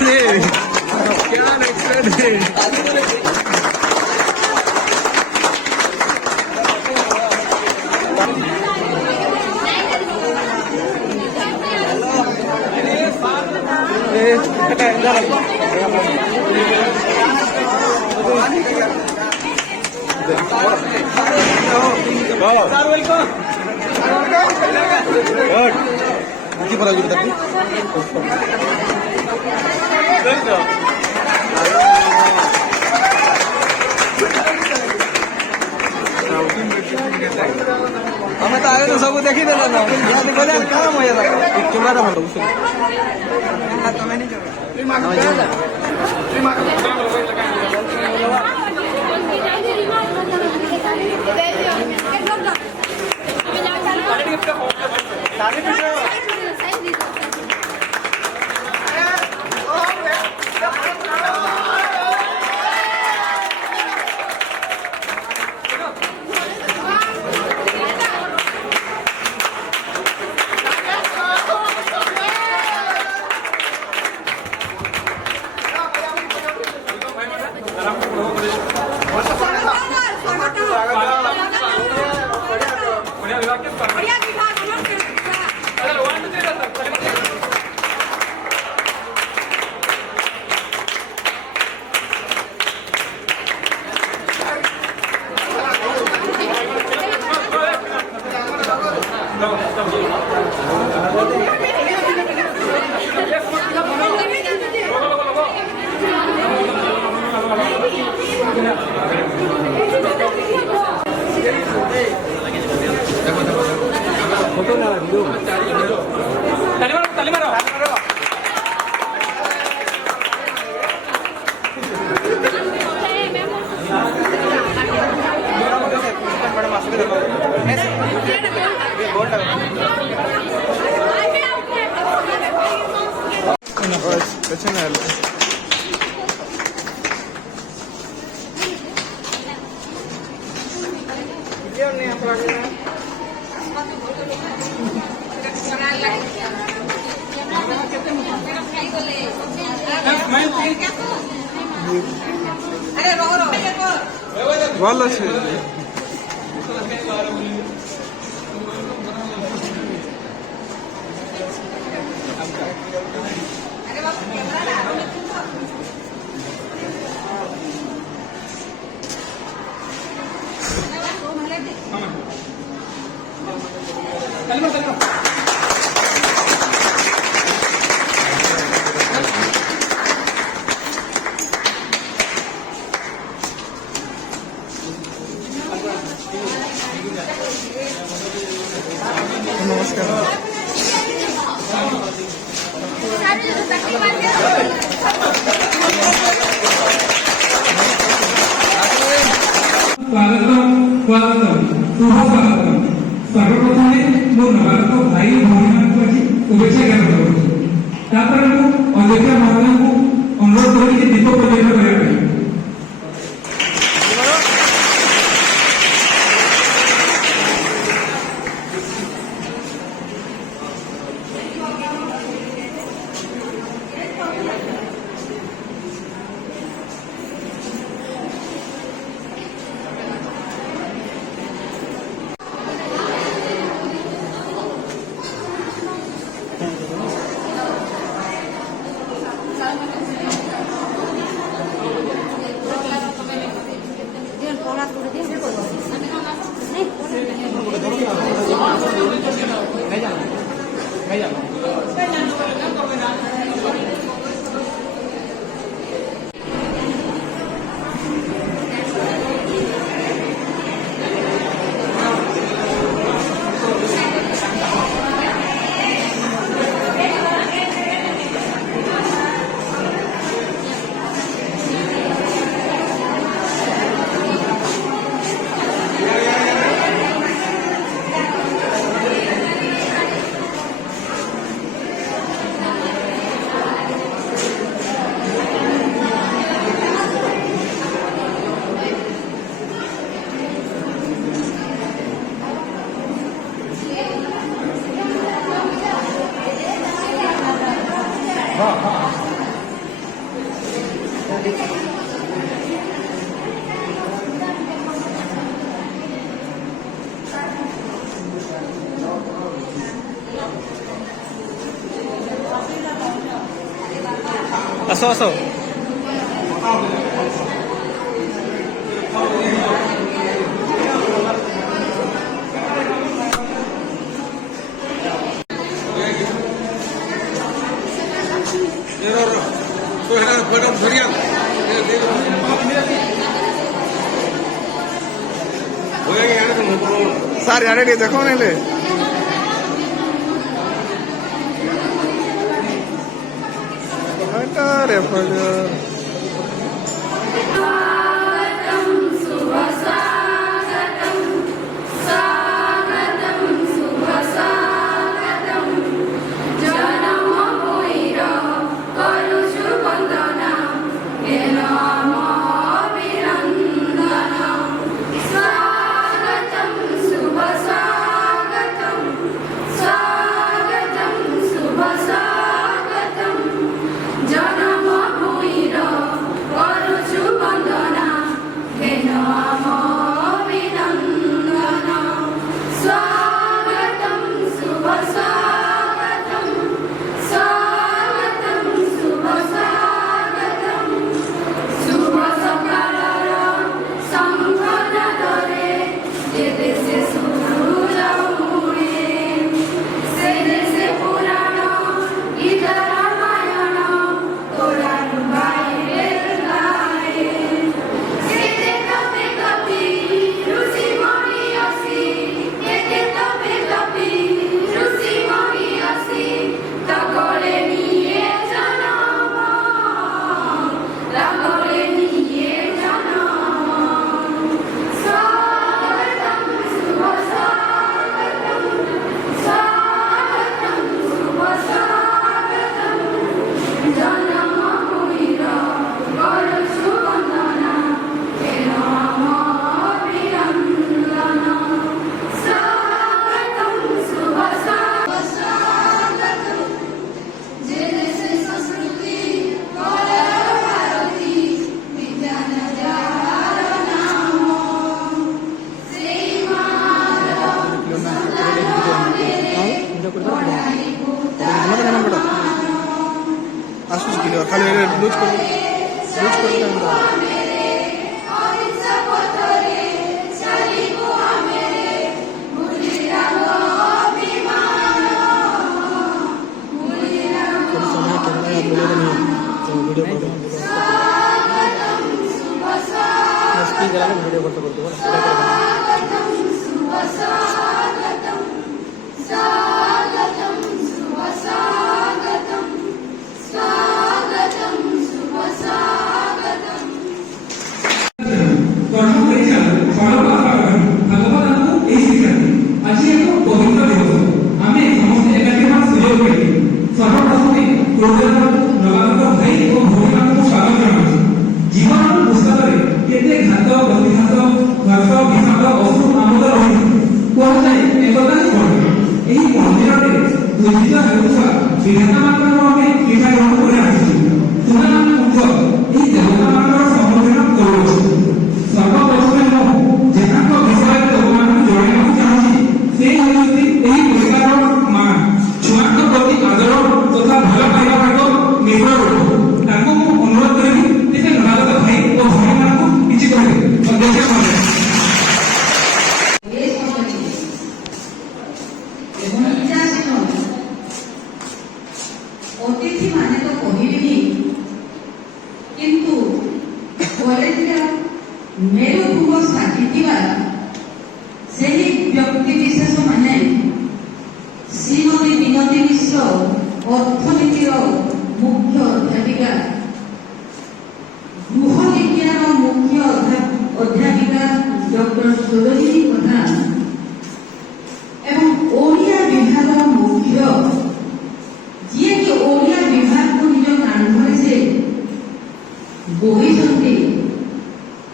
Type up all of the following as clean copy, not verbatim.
क्या नेक्स्ट है અમે તો આવ્યો તો સબુ દેખી દેલા ના બોલે કામ હોય કેમેરા માં તમે નહીં ভালো আছে सर्वप्रथमे मो नवरत्न भाई भौणी शुभेच्छा ज्ञापन करुछु तापर मु अध्यक्ष महोदय को अनुरोध करी दीप प्रज्वलन करबा আসো আসো సార్ యాడే ଦେଖ ନେଲେ रे आसूस किलो खाली लूज कर वीडियो अतिथि माने तो कहबी किंतु मेरुभूम साजिथिबा सेही व्यक्ति विशेष माने श्रीमती विनती मिश्र अर्थनीतिर मुख्य अध्यापिका गृह विज्ञान मुख्य अध्यापिका डॉक्टर सरोजिनी प्रधान एवं ओडिया विभाग मुख्य जी कि ओडिया विभाग को निज कांधरे से बोही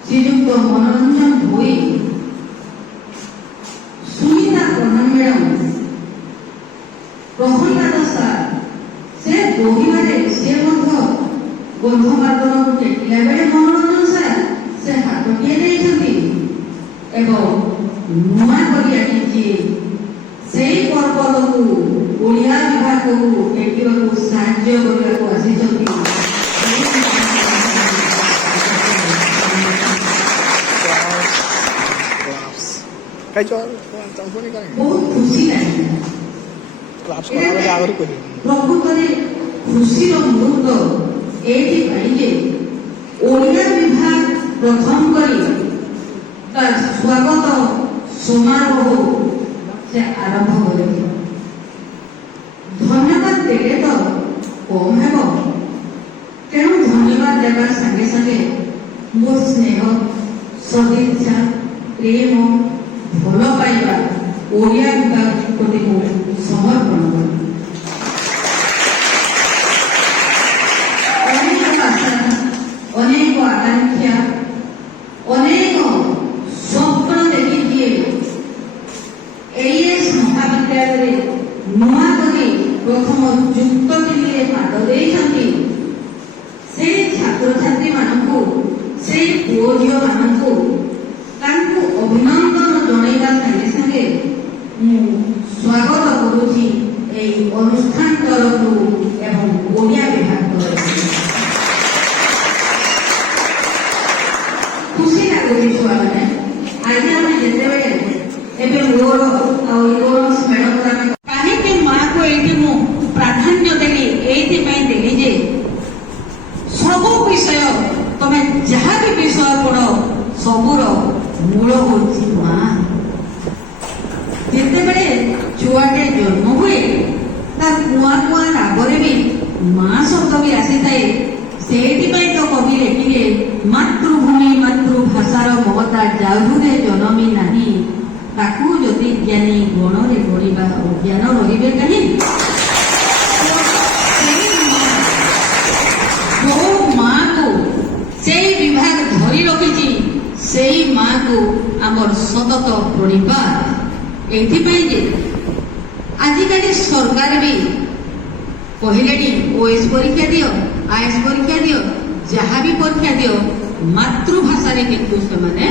श्रीयुक्त मनोरंजन भोई सुनीता प्रधान मैडम प्रफुल्लाद सार से बोहिबारे से ବନ୍ଧୁବାନ୍ଧବଙ୍କୁ ଟେକିଲା ବେଳେ ମନୋରଞ୍ଜନ ସାର୍ ସେ ହାତଟିଏ ଦେଇଛନ୍ତି ଏବଂ ନୂଆ କରି ଆଣିଛି ସେଇ ପର୍ବତକୁ ଓଡ଼ିଆ ବିଭାଗକୁ ଟେକିବାକୁ ସାହାଯ୍ୟ କରିବାକୁ ଆସିଛନ୍ତି। ବହୁତ ଖୁସି ଲାଗିଲା। ପ୍ରକୃତରେ ଖୁସିର ମୁହୂର୍ତ୍ତ ଏଇଥିପାଇଁ ଯେ ଓଡ଼ିଆ ବିଭାଗ ପ୍ରଥମ କରି ତାର ସ୍ୱାଗତ ସମାରୋହ ସେ ଆରମ୍ଭ କରିବେ। ଧନ୍ୟବାଦ ଦେଲେ ତ କମ୍ ହେବ, ତେଣୁ ଧନ୍ୟବାଦ ଦେବା ସାଙ୍ଗେ ସାଙ୍ଗେ ମୋ ସ୍ନେହ, ସଦିଚ୍ଛା, ପ୍ରେମ, ଭଲ ପାଇବା ଓଡ଼ିଆ ବିଭାଗ ପ୍ରତି ମୁଁ ସମର୍ପଣ କଲି। ଅନେକ ଆଶା, ଅନେକ ଆକାଂକ୍ଷା, ଅନେକ ସ୍ୱପ୍ନ ଦେଖିକି AS ମହାବିଦ୍ୟାଳୟରେ ନୂଆ କରି ପ୍ରଥମ ଯୁକ୍ତ ତିନିରେ ପାଦ ଦେଇଛନ୍ତି। ସେଇ ଛାତ୍ରଛାତ୍ରୀମାନଙ୍କୁ, ସେଇ ପୁଅ ଝିଅମାନଙ୍କୁ ତାଙ୍କୁ ଅଭିନନ୍ଦନ ଜଣାଇବା ସାଙ୍ଗେ ସାଙ୍ଗେ ମୁଁ ସ୍ୱାଗତ କରୁଛି ଏହି ଅନୁଷ୍ଠାନ ତରଫରୁ ଏବଂ ଓଡ଼ିଆ ବିଭାଗ ତରଫରୁ। ଖୁସି ଲାଗୁଛି ଛୁଆମାନେ। ଆଜି ଆମେ ଯେତେବେଳେ ଏବେ ମୋର ଆଉ ଇକୋନୋମିକ୍ସ ମ୍ୟାଡମଙ୍କୁ ଆମେ କାହିଁକି ମାଆକୁ ଏଇଠି ମୁଁ ପ୍ରାଧାନ୍ୟ ଦେଲି, ଏଇଥିପାଇଁ ଦେଲି ଯେ ସବୁ ବିଷୟ ତମେ ଯାହା ବି ବିଷୟ ପଢ ସବୁର ମୂଳ ହଉଛି ମା। ଯେତେବେଳେ ଛୁଆଟେ ଜନ୍ମ ହୁଏ ତାର କୁଆ କୁଆ ରାଗରେ ବି ମା ଶବ୍ଦ ବି ଆସିଥାଏ। ସେଇଥିପାଇଁ ତ କବି ଲେଖିଲେ ମାତୃଭୂମି ମାତୃଭାଷାର ମମତା ଯାହୁରେ ଜନମି ନାହିଁ, ତାକୁ ଯଦି ଜ୍ଞାନୀ ଗଣରେ ଗଣିବା ଅଜ୍ଞାନ ରହିବେ କାହିଁ। ଯୋଉ ମାକୁ ସେଇ ବିଭାଗ ଧରି ରଖିଛି ସେଇ ମାକୁ ଆମର ସତତ ପ୍ରଣିପାତ। ଏଇଥିପାଇଁ ଯେ ଆଜିକାଲି ସରକାର ବି କହିଲେଣି OS ପରୀକ୍ଷା ଦିଅ, IS ପରୀକ୍ଷା ଦିଅ, ଯାହା ବି ପରୀକ୍ଷା ଦିଅ ମାତୃଭାଷାରେ କିନ୍ତୁ ସେମାନେ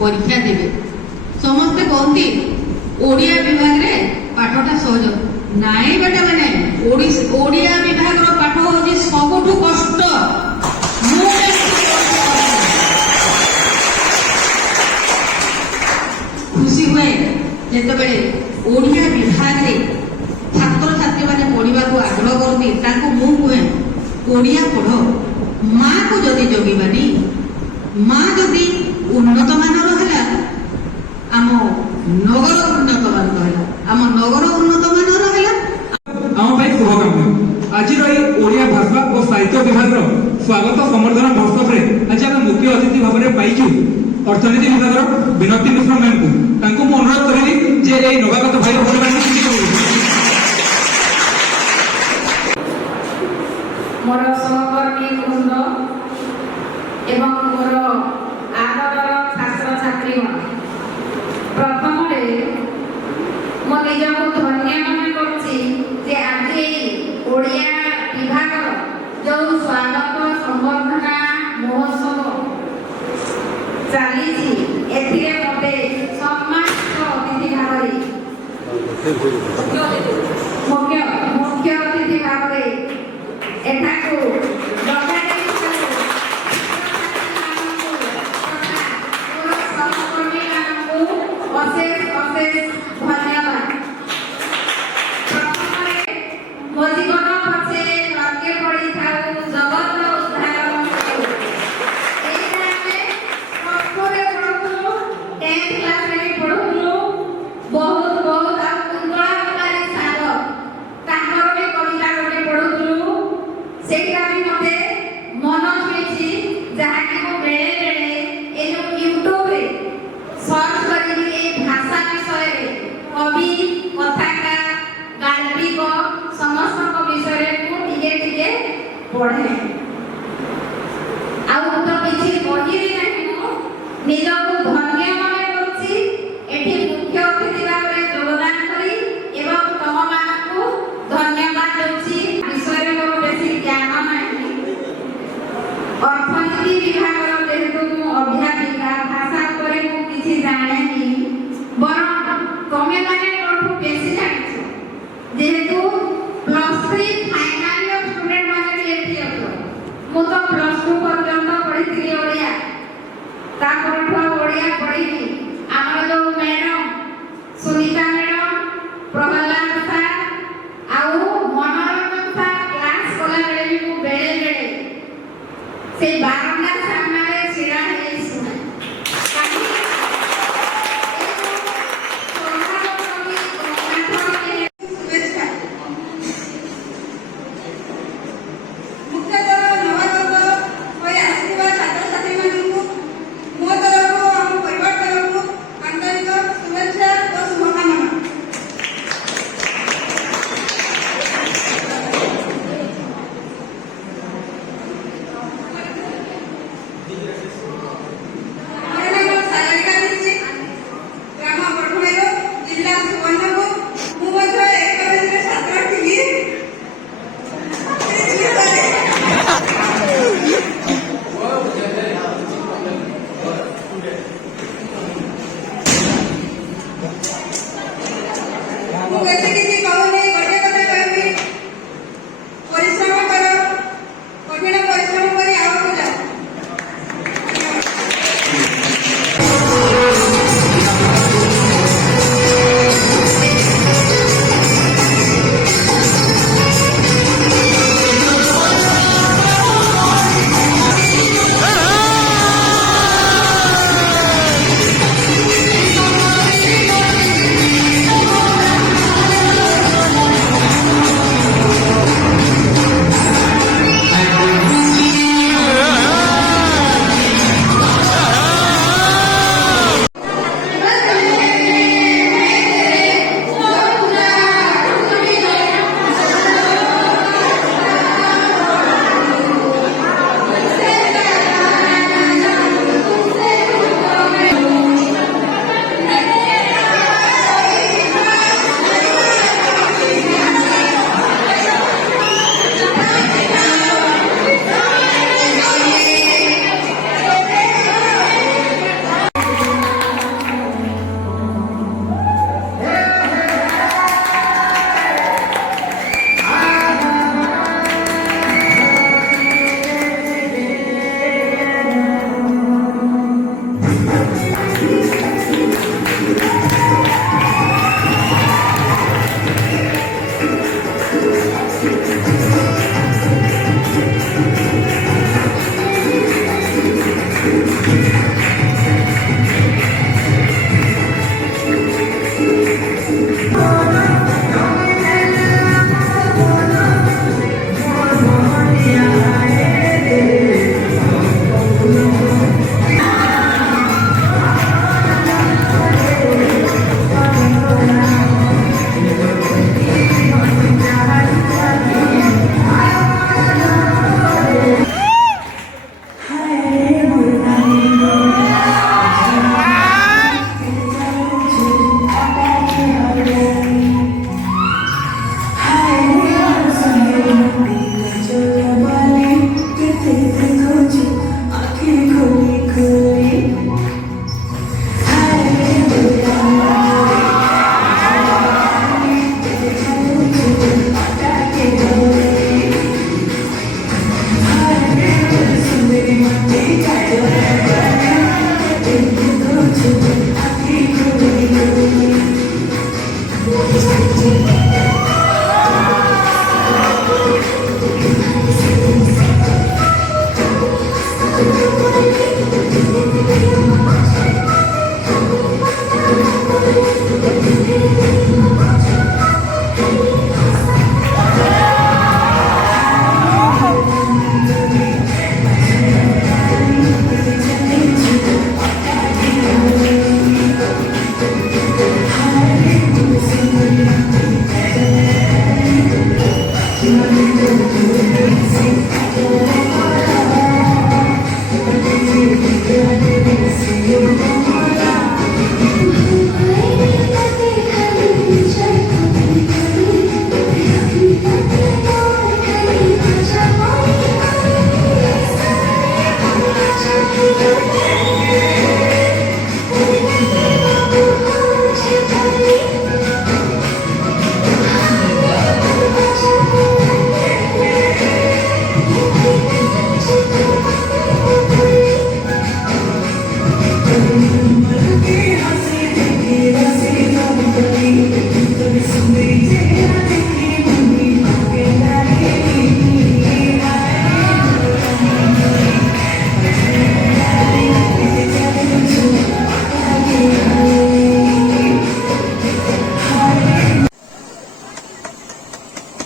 ପରୀକ୍ଷା ଦେବେ। ସମସ୍ତେ କହନ୍ତି ଓଡ଼ିଆ ବିଭାଗରେ ପାଠଟା ସହଜ। ନାଇଁ ବେଟା ମାନେ, ଓଡ଼ିଆ ବିଭାଗର ପାଠ ହଉଛି ସବୁଠୁ କଷ୍ଟ। ଖୁସି ହୁଏ ଯେତେବେଳେ ଓଡ଼ିଆ ବିଭାଗରେ ଛାତ୍ରଛାତ୍ରୀମାନେ ପଢିବାକୁ ଆଗ୍ରହ କରନ୍ତି। ତାଙ୍କୁ ମୁଁ କୁହେ ଓଡ଼ିଆ ପଢ, ମାକୁ ଯଦି ଜଗିବାନି, ମା ଯଦି ଉନ୍ନତ ମାନର ହେଲା ଆମ ନଗର ଉନ୍ନତ ମାନର ହେଲା, ଆମ ନଗର ଉନ୍ନତ ମାନର ହେଲା। ଆମ ପାଇଁ ଶୁଭକାମନା। ଆଜିର ଏହି ଓଡ଼ିଆ ଭାଷା ଓ ସାହିତ୍ୟ ବିଭାଗର ସ୍ୱାଗତ ସମ୍ବର୍ଦ୍ଧନା ମହୋତ୍ସବରେ ଆଜି ଆମେ ମୁଖ୍ୟ ଅତିଥି ଭାବରେ ପାଇଛୁ ଅର୍ଥନୀତି ବିଭାଗର ବିନତି ମିଶ୍ର ମ୍ୟାମଙ୍କୁ। ତାଙ୍କୁ ମୁଁ ଅନୁରୋଧ କରିବି ଯେ ଏହି ନବାଗତ ଭାଇ ଭଉଣୀମାନଙ୍କୁ କିଛି କହିବେ। ମୋର ସହକର୍ମୀ ବୃନ୍ଦ ଏବଂ ମୋର ଆଦରର ଛାତ୍ରଛାତ୍ରୀଗଣ, ପ୍ରଥମରେ ମୁଁ ନିଜକୁ ଧନ୍ୟ ମନେ କରୁଛି ଯେ ଆଜି ଏହି ଓଡ଼ିଆ ବିଭାଗର ଯେଉଁ ସ୍ୱାଗତ ସମ୍ବର୍ଦ୍ଧନା ମହୋତ୍ସବ ଚାଲିଛି, ଏଥିରେ ମୋତେ ସମ୍ମାନିତ ଅତିଥି ଭାବରେ ମୁଖ୍ୟ ଅତିଥି ଭାବରେ ଏଠାକୁ ଡକାଯାଇଥିବାରୁ ସହକର୍ମୀମାନଙ୍କୁ ଅଶେଷ ଅଶେଷ ଧନ୍ୟବାଦ। ପ୍ରଥମରେ ମୋ ଜୀବନ ପଛେ ଲକ୍ଷ୍ୟ ପଡ଼ିଥାଉ ଜଗତ ଉଦ୍ଧାର ଏଇଟା ଆମେ ସ୍କୁଲରେ ପଢୁଥିଲୁ, 10th କ୍ଲାସରେ ପଢୁଥିଲୁ। ବହୁତ ବହୁତ ଆଉ କୁନ୍ତଳା କୁମାରୀ ସାଙ୍ଗ ତାଙ୍କର ବି କବିତା ଗୋଟେ ପଢୁଥିଲୁ। ସେଇଟା ବି ମୋତେ ମନ ଛୁଇଁଛି, ଯାହାକି ମୁଁ ବେଳେ ବେଳେ ଏ ଯେଉଁ ୟୁଟ୍ୟୁବରେ ସର୍ଚ୍ଚ କରିକି ଏ ଭାଷା ବିଷୟରେ, କବି, କଥାକାର, ଗାଳ୍ପିକ ସମସ୍ତଙ୍କ ବିଷୟରେ ମୁଁ ଟିକେ ଟିକେ ପଢ଼େ। ଆଉ ତ କିଛି କହିବି ନାହିଁ, ମୁଁ ନିଜକୁ ଧନ୍ୟ ମନେ କରୁଛି ଏଠି ମୁଖ୍ୟ ଅତିଥି ଭାବରେ ଯୋଗଦାନ କରି ଏବଂ ତମମାନଙ୍କୁ ଧନ୍ୟବାଦ ଦେଉଛି। ବିଷୟରେ ମୋର ବେଶୀ ଜ୍ଞାନ ନାହିଁ, ବିନୋଦୀ ବିଭାଗର ଯେହେତୁ ମୁଁ ଅଧ୍ୟାପିକା ଭାଷା ଉପରେ ମୁଁ କିଛି ଜାଣେନି ବରଂ ତମେ ମାନେ ମୋଠୁ ବେଶୀ ଜାଣିଛ ଯେହେତୁ +3 ଫାଇନାଲ ଇୟର ଷ୍ଟୁଡେଣ୍ଟ ମାନେ ବି ଏଠି ଅଛ ମୁଁ ତ +2 ପର୍ଯ୍ୟନ୍ତ ପଢିଥିଲି ଓଡ଼ିଆ ତାପରଠୁ ଆଉ ଓଡ଼ିଆ ପଢିନି ଆମର ଯୋଉ madam Sunita madam Prahallad sir ଆଉ ମନୋରଞ୍ଜନ ସାର୍ କ୍ଲାସ କଲାବେଳେ ବି ମୁଁ ବେଳେ ବେଳେ ସେ ବାରଣ୍ଡା ସାମ୍ନାରେ ଛିଡ଼ା ହେଇ ଶୁଣେ शुभेच्छा मुख्यतः नवगत होई आसिଥିବା ଛାତ୍ରଛାତ୍ରୀମାନଙ୍କୁ ମୋ ତରଫରୁ ଆମ ପରିବାର ତରଫରୁ ଆନ୍ତରିକ शुभेच्छा ଓ शुभकामना ଗ୍ରାମ ବଡ଼ମେର ଜିଲ୍ଲା ସୁବର୍ଣ୍ଣପୁର ମୁଁ ମଧ୍ୟ ଏ କଲେଜରେ ଛାତ୍ର ଥିଲି ମୁଁ ବେଶୀ କିଛି କହୁନି ଗୋଟିଏ କଥା କହିବି ପରିଶ୍ରମ କର କଠିନ ପରିଶ୍ରମ କରି ଆଗକୁ ଯାଅ Thank you.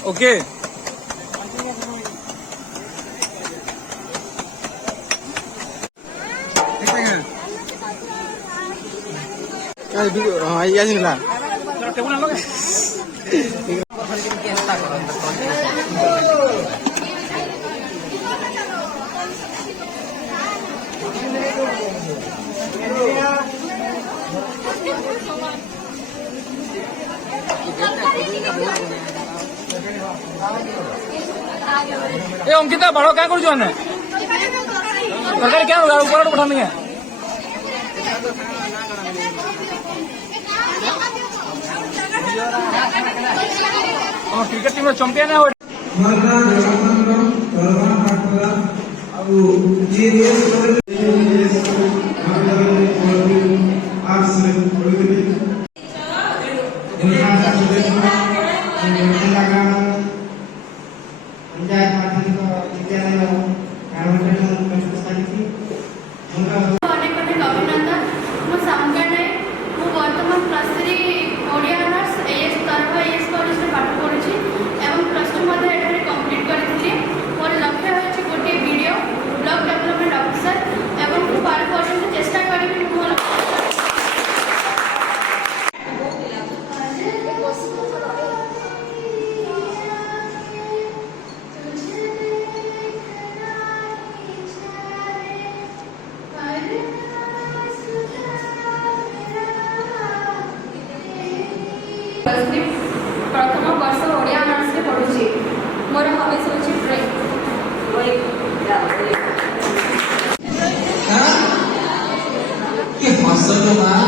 ओके हाँ ये सिंगला ए अंकिता बड़ो क्या करूँ ने सरकार क्या होगा ऊपर उठा नहीं है क्रिकेट टीम चंपियन है पंचायत माध्यमिक विद्यालय अनेक अनेक अभिनंदन मो सामगा नायक मु वर्तमान +3 ओडिया ऑनर्स एएस तरवा एएस कॉलेज में पाठ पढुछि एवं +2 मध्ये एठारे कंप्लीट करथिली मोर लक्ष्य होछि गोटे वीडियो ब्लॉक डेवलपमेंट ऑफिसर एवं मु पार पर्यंत चेष्टा करिबि मोर प्रथम वर्ष ओडिया ऑनर्स में पढ़ुछि मोर हॉबीज होछि ड्राइंग कि हसलो मां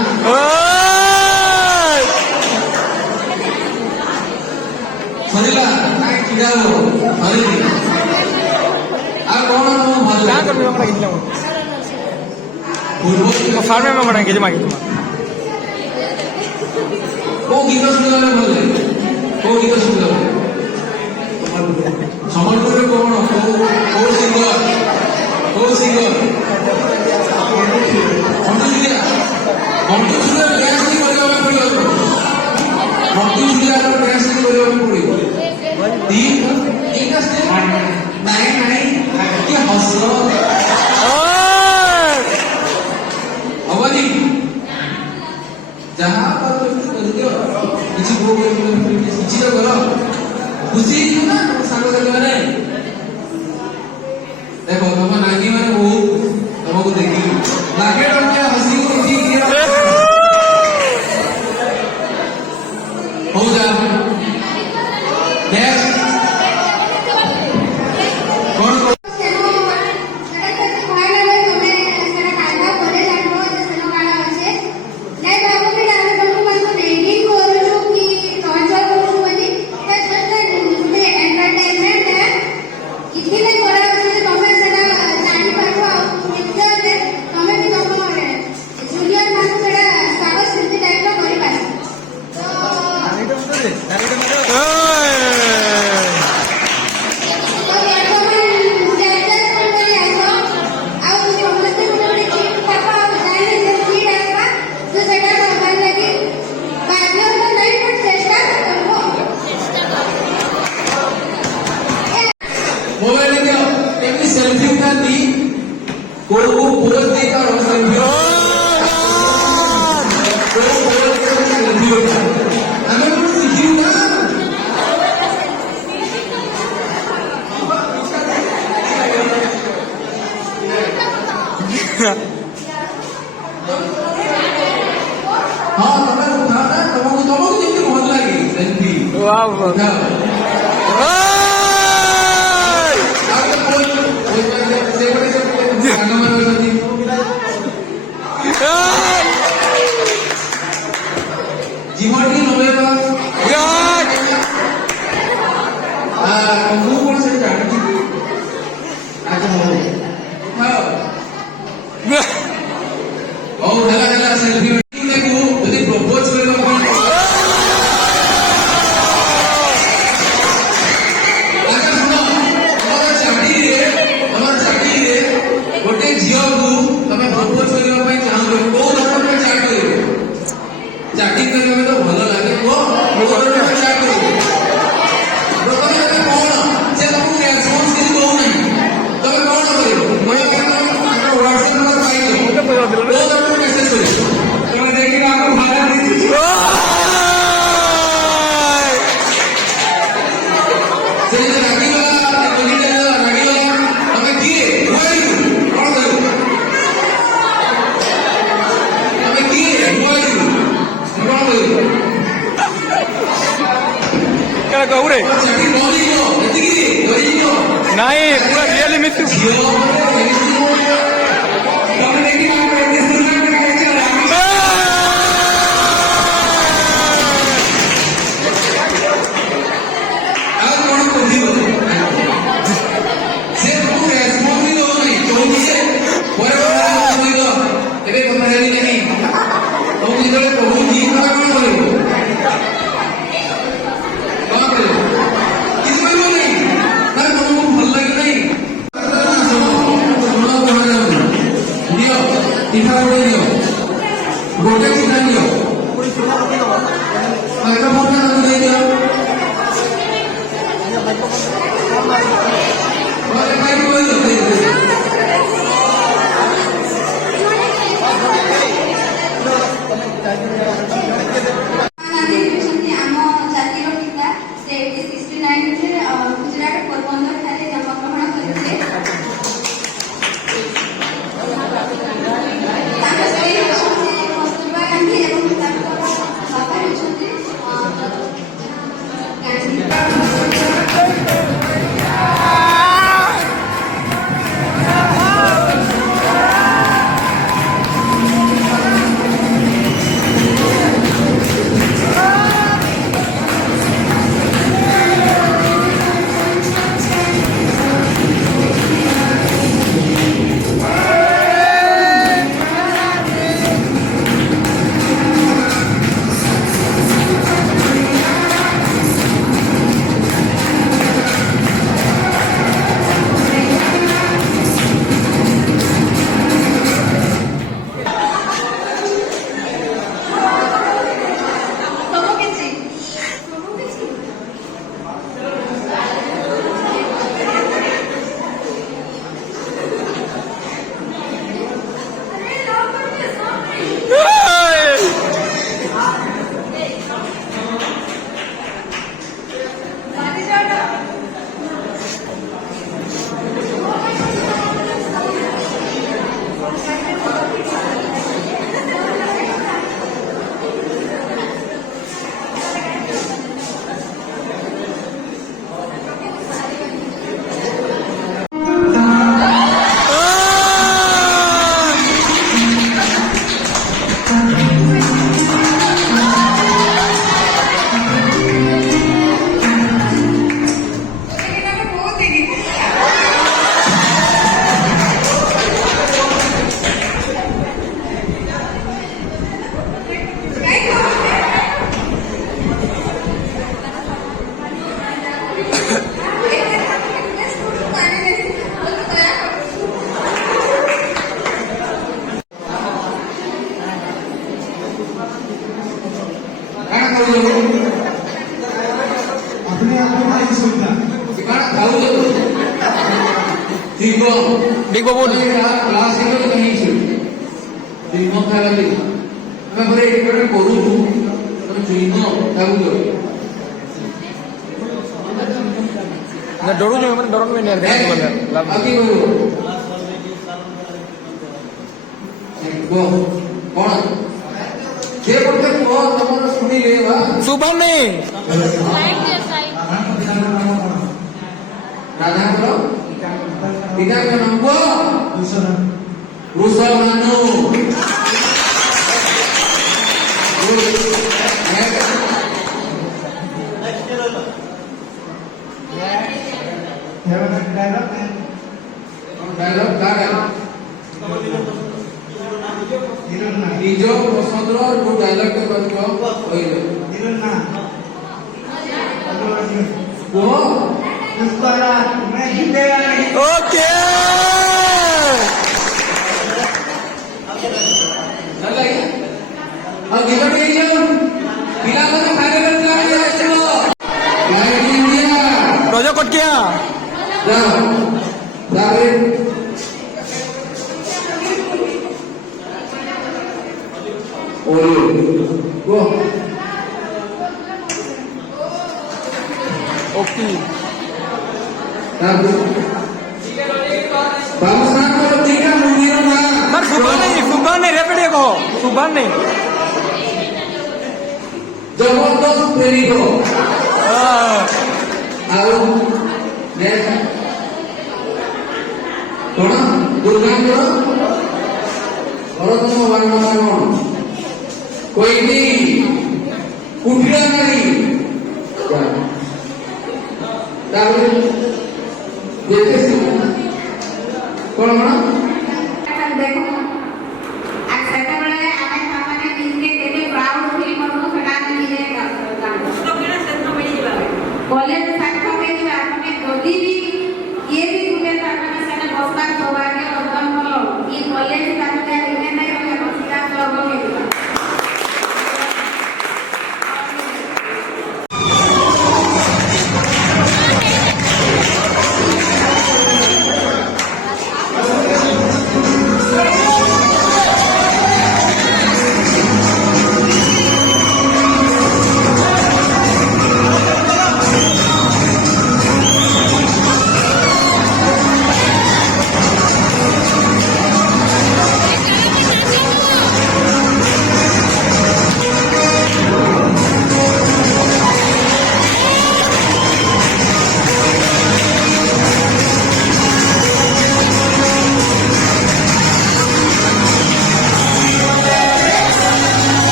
सरिला काय किडालो हरिली आ कोन मो भल क्या कर हमरा किछला पूर्व फार्म में बना के मागे तुम को गीत सुनला भल को गीत सुनला सम्बलपुर में कोन को सिंगर मंटू सुंदर डांस नहीं करवा पड़ियो मंटू सुंदर डांस नहीं करवा पड़ियो ठीक है नहीं कि हसलो अवधि जहाँ पर किसी को किसी करो खुशी ना सांग मैंने देखो तुम नानी मैंने बहुत तुमको देखी लागे हसी को हो जा कौन मोबाइल में एक सेल्फी उठा दी कोई वो पोज देता और सेल्फी सेल्फी उठा हमें कुछ सीखी ना हाँ तुम्हें उठाना तुमको देखते बहुत लगी सेल्फी वाह ସେଲ୍ଫି ଯଦି ପ୍ରପୋଜ କରିବା ପାଇଁ ଗୋଟେ ଝିଅକୁ ତମେ ପ୍ରପୋଜ କରିବା ପାଇଁ ଚାହୁଁଛ କୋଉ ଧରଣର ଚାଟ୍ କରିବେ? ଚାଟିଂ କରିବା ତ ଭଲ ଲାଗେ କୁହ କୋଉ ଧରଣର ଚାଟ୍ କରିବେ? ପ୍ରଥମେ ତମେ କଣ ସେ ତମକୁ ରେସ୍ପନ୍ସ କିଛି ଦଉନାହିଁ ତମେ କଣ କରିବ? ହ୍ୱାଟ୍ସଆପ ନମ୍ବର ପାଇଛ କୋଉ ଧରଣର ମେସେଜ କରିବ? ତମେ ଦେଖିବା ଆମ ଭାରତ ଦିଶୁଛି ସେ ଯଦି ରାଗିଗଲା ତମେ କିଏ କଣ କରିବ? ତମେ କିଏ କଣ କରିବ? କହୁରେ ଚାକିରି କରିଯିବ ଏତିକି କରିଯିବ ନାଇଁ ପୁରା ରିଏଲି ମିଶୁ ଝିଅ ତମେ ଦେଖିବା ଆମ ଏତେ ସୁନ୍ଦର ଆଉ କଣ କହିବ? ସେ ତମକୁ ରେସ୍ପନ୍ସ ବି ଦଉନାହିଁ କହୁଛି ଯେ ପରେ କହିବ ଏବେ କଥା ହେଲି ନାହିଁ ତମକୁ ଯେତେବେଳେ କହୁଛି ତମେ କଣ କରିବ? କଣ କରିବ? କିଛି କହିବ ନାହିଁ ତାର ତମକୁ ଭଲ ଲାଗେ ନାହିଁ ଦିଅ ଚିଠା ଗୋଟେ ଦିଅ ଗୋଟେ ଚିଠା ଦିଅ ମାଇକ୍ରୋଫୋନ୍ ଦେଇଦିଅ ଗାନ୍ଧୀ ହେଉଛନ୍ତି ଆମ ଜାତିର ପିତା। ସେ 1869 ରେ ଗୁଜରାଟ ପୋରବନ୍ଦର ଠାରେ ଜନ୍ମଗ୍ରହଣ କରିଥିଲେ। ତାଙ୍କ ସ୍ତ୍ରୀ ହେଉଛନ୍ତି କସ୍ତୁରବା ଗାନ୍ଧୀ ଏବଂ ତାଙ୍କ ବାପା ହେଉଛନ୍ତି ଗାନ୍ଧୀ। अपने आप में नहीं सुनता Big Babu. क्लास कहीं चुईंगम खाଇବା ଲାଗି ଆମେ ଘରେ ଏଇଟା କରୁଛୁ ତମେ ଚୁଇଁଗମ ଖାଉଛ ନା ଡରୁଛୁ ମାନେ ଡରନ ବି ନାହିଁ ଆଉ କି କରିବ କଣ ସେ ଗୋଟେ କୁହ ତମର ଶୁଣିଲେ ବା ଶୁଭନି ରାଧାଙ୍କର ପିତାଙ୍କ ନାମ କୁହ ଋଷଭାନୁ डायलॉग का है ନିଜ ପସନ୍ଦର ଯୋଉ ଡାଇଲଗ୍ କରିବ କହିଲେ ଦିନ ନା କୁହ ପୁଷ୍ପରା मैं जीतेगा नहीं ओके ହେଲା କି ଆଉ ଗୀତ ଟିକେ ଯାଉ ପିଲାମାନେ ଫାଇନାଲ କ୍ଲାସ୍ ଆସିବ ଲାଇଟ୍ ଇଣ୍ଡିଆ रजो कटकिया ଯାଅ ତାପରେ ଓଲି କୁହ ओके ତାପରେ ବାବୁ ସାର୍ ଠିକ ମୁଭିର ନା सर सुबह नहीं रेपड़े को सुबह नहीं ଜବରଦସ୍ତ ପ୍ରେମିକ ଆଉ କଣ ଦୁର୍ଗାଙ୍କର ଭରତମ ବର୍ଣ୍ଣମାନ କହିଲି କୁଟିଆ ନାରୀ ତାପରେ ଯେତେ କଣ କଣ ଦେଖ